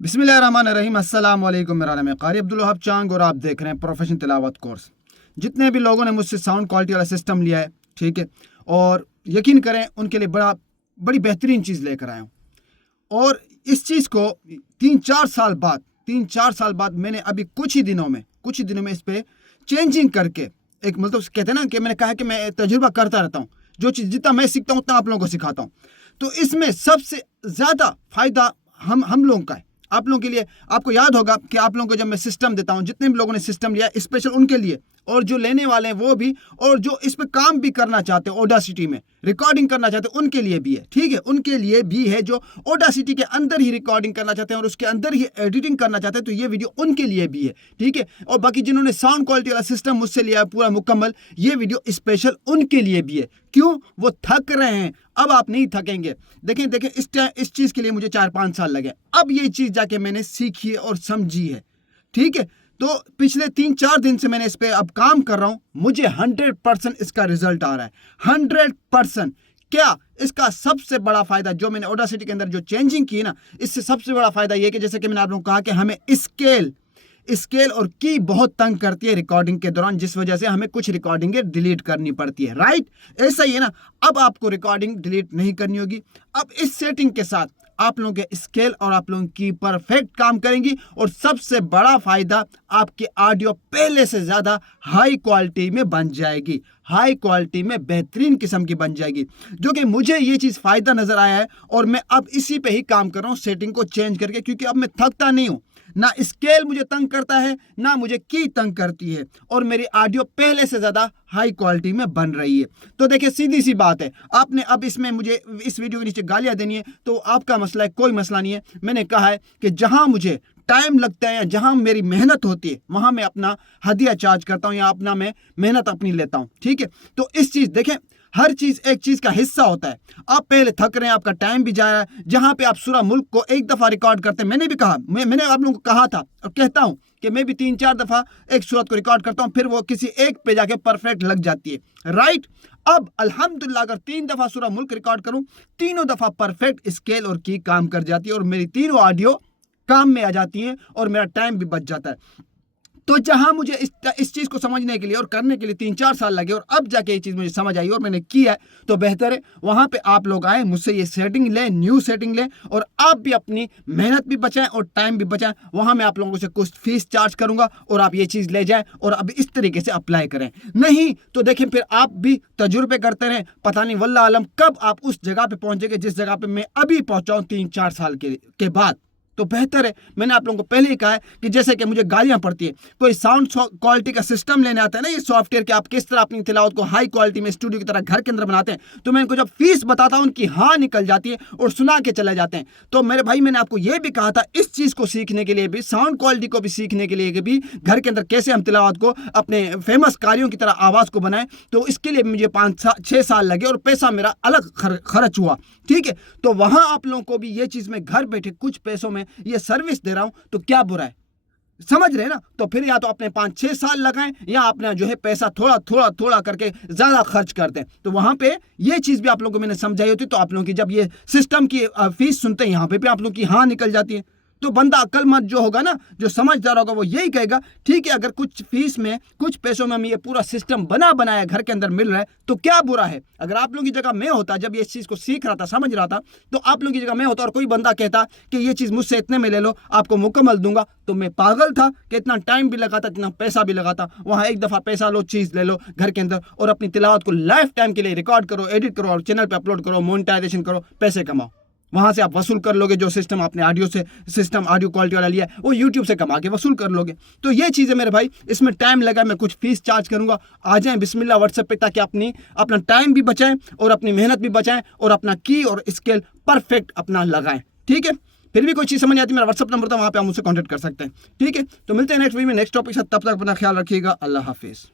बिस्मिल्लाहिर्रहमानिर्रहीम, अस्सलाम वालेकुम। मेरा नाम है कारी अब्दुल वहाब चांग और आप देख रहे हैं प्रोफेशनल तिलावत कोर्स। जितने भी लोगों ने मुझसे साउंड क्वालिटी वाला सिस्टम लिया है, ठीक है, और यकीन करें उनके लिए बड़ी बेहतरीन चीज़ लेकर आया हूँ। और इस चीज़ को 3-4 साल बाद मैंने अभी कुछ ही दिनों में इस पर चेंजिंग करके एक, मतलब कहते हैं ना कि मैंने कहा कि मैं तजुर्बा करता रहता हूँ, जो चीज़ जितना मैं सीखता हूँ उतना आप लोगों को सिखाता हूँ। तो इसमें सबसे ज़्यादा फ़ायदा हम लोगों का है। आप लोगों के लिए, आपको याद होगा कि आप लोगों को जब मैं सिस्टम देता हूँ, जितने भी लोगों ने सिस्टम लिया स्पेशल उनके लिए, और जो लेने वाले हैं वो भी, और जो इस पे काम भी करना चाहते हैं, ऑडासिटी में रिकॉर्डिंग करना चाहते हैं उनके लिए भी है, ठीक है, उनके लिए भी है। जो ऑडासिटी के अंदर ही रिकॉर्डिंग करना चाहते हैं और उसके अंदर ही एडिटिंग करना चाहते हैं, तो ये वीडियो उनके लिए भी है, ठीक है। और बाकी जिन्होंने साउंड क्वालिटी वाला सिस्टम मुझसे लिया है पूरा मुकम्मल, ये वीडियो स्पेशल उनके लिए भी है। क्यों? वो थक रहे हैं, अब आप नहीं थकेंगे। देखें इस चीज़ के लिए मुझे 4-5 साल लगे, अब ये चीज़ जाके मैंने सीखी है और समझी है, ठीक है। तो पिछले 3-4 दिन से मैंने इस पे अब काम कर रहा हूँ, मुझे 100% इसका रिजल्ट आ रहा है, 100%। क्या इसका सबसे बड़ा फायदा जो मैंने ऑडासिटी के अंदर जो चेंजिंग की ना, इससे सबसे बड़ा फायदा ये कि जैसे कि मैंने आप लोगों को कहा कि हमें स्केल और की बहुत तंग करती है रिकॉर्डिंग के दौरान, जिस वजह से हमें कुछ रिकॉर्डिंगें डिलीट करनी पड़ती है, राइट। ऐसा ही है ना। अब आपको रिकॉर्डिंग डिलीट नहीं करनी होगी। अब इस सेटिंग के साथ आप लोगों के स्केल और आप लोगों की परफेक्ट काम करेंगी, और सबसे बड़ा फायदा आपकी ऑडियो पहले से ज्यादा हाई क्वालिटी में बन जाएगी, हाई क्वालिटी में बेहतरीन किस्म की बन जाएगी, जो कि मुझे ये चीज़ फ़ायदा नज़र आया है। और मैं अब इसी पे ही काम कर रहा हूँ, सेटिंग को चेंज करके, क्योंकि अब मैं थकता नहीं हूँ, ना स्केल मुझे तंग करता है ना मुझे की तंग करती है, और मेरी ऑडियो पहले से ज़्यादा हाई क्वालिटी में बन रही है। तो देखिए सीधी सी बात है, आपने अब इसमें मुझे इस वीडियो के नीचे गालियाँ देनी है तो आपका मसला है, कोई मसला नहीं है। मैंने कहा है कि जहाँ मुझे टाइम लगता है या जहाँ मेरी मेहनत होती है वहाँ मैं अपना हदिया चार्ज करता हूँ, या अपना मैं मेहनत अपनी लेता हूँ, ठीक है। तो इस चीज़ देखें, हर चीज़ एक चीज़ का हिस्सा होता है। आप पहले थक रहे हैं, आपका टाइम भी जा रहा है। जहाँ पे आप सूरह मुल्क को एक दफ़ा रिकॉर्ड करते हैं, मैंने भी कहा, मैंने आप लोगों को कहा था और कहता हूँ कि मैं भी 3-4 दफ़ा एक सूरत को रिकॉर्ड करता हूँ, फिर वो किसी एक पे जाके परफेक्ट लग जाती है, राइट। अब अल्हम्दुलिल्लाह अगर 3 दफ़ा सूरह मुल्क रिकॉर्ड करूँ, तीनों दफ़ा परफेक्ट स्केल और की काम कर जाती है, और मेरी तीनों ऑडियो काम में आ जाती हैं, और मेरा टाइम भी बच जाता है। तो जहां मुझे इस चीज़ को समझने के लिए और करने के लिए 3-4 साल लगे, और अब जाके ये चीज़ मुझे समझ आई और मैंने किया है, तो बेहतर है वहां पे आप लोग आए, मुझसे ये सेटिंग लें, न्यू सेटिंग लें, और आप भी अपनी मेहनत भी बचाएं और टाइम भी बचाएं। वहां मैं आप लोगों से कुछ फीस चार्ज करूंगा, और आप ये चीज़ ले जाएं और अब इस तरीके से अप्लाई करें। नहीं तो देखें फिर आप भी तजुर्बे करते रहें, पता नहीं वल्लाह आलम कब आप उस जगह पे पहुंचेंगे जिस जगह पे मैं अभी पहुंचा हूं 3-4 साल के बाद। तो बेहतर है, मैंने आप लोगों को पहले ही कहा है कि जैसे कि मुझे गालियां पड़ती है, कोई साउंड क्वालिटी का सिस्टम लेने आता है ना, ये सॉफ्टवेयर के आप किस तरह अपनी तिलावत को हाई क्वालिटी में स्टूडियो की तरह घर के अंदर बनाते हैं, तो मैं इनको जब फीस बताता हूं उनकी हाँ निकल जाती है और सुना के चले जाते हैं। तो मेरे भाई मैंने आपको यह भी कहा था, इस चीज़ को सीखने के लिए भी, साउंड क्वालिटी को भी सीखने के लिए भी, घर के अंदर कैसे हम तिलावत को अपने फेमस कारियों की तरह आवाज़ को बनाएं, तो इसके लिए मुझे 5-6 साल लगे और पैसा मेरा अलग खर्च हुआ, ठीक है। तो वहां आप लोगों को भी ये चीज़ मैं घर बैठे कुछ पैसों में ये सर्विस दे रहा हूं, तो क्या बुरा है, समझ रहे ना। तो फिर या तो अपने 5-6 साल लगाएं, या अपना जो है पैसा थोड़ा थोड़ा थोड़ा करके ज्यादा खर्च कर दें। तो वहां पे ये चीज भी आप लोगों को मैंने समझाई होती, तो आप लोगों की जब ये सिस्टम की फीस सुनते हैं, यहां पे भी आप लोगों की हाँ निकल जाती है। तो बंदा अक्लमंद जो होगा ना, जो समझदार होगा, वो यही कहेगा ठीक है, अगर कुछ फीस में कुछ पैसों में हमें ये पूरा सिस्टम बनाया घर के अंदर मिल रहा है, तो क्या बुरा है। अगर आप लोगों की जगह मैं होता, जब ये चीज़ को सीख रहा था, समझ रहा था, तो आप लोगों की जगह मैं होता और कोई बंदा कहता कि ये चीज़ मुझसे इतने में ले लो, आपको मुकम्मल दूंगा, तो मैं पागल था कि इतना टाइम भी लगाता, इतना पैसा भी लगाता। वहाँ एक दफ़ा पैसा लो, चीज़ ले लो घर के अंदर, और अपनी तिलावत को लाइफ टाइम के लिए रिकॉर्ड करो, एडिट करो और चैनल पर अपलोड करो, मोनेटाइजेशन करो, पैसे कमाओ। वहाँ से आप वसूल कर लोगे। जो सिस्टम आपने ऑडियो क्वालिटी वाला लिया है वो यूट्यूब से कमा के वसूल कर लोगे। तो ये चीज़ है मेरे भाई, इसमें टाइम लगा, मैं कुछ फीस चार्ज करूँगा। आ जाएं बिस्मिल्लाह व्हाट्सएप पे, ताकि अपना टाइम भी बचाएं और अपनी मेहनत भी बचाएं और अपना की और स्केल परफेक्ट अपना लगाएं। ठीक है, फिर भी कोई चीज़ समझ नहीं आती, मेरा व्हाट्सएप नंबर था, वहाँ पे आप मुझसे कॉन्टैक्ट कर सकते हैं। ठीक है, तो मिलते हैं नेक्स्ट वीडियो में नेक्स्ट टॉपिक के साथ। तब तक अपना ख्याल रखिएगा। अल्लाह हाफिज़।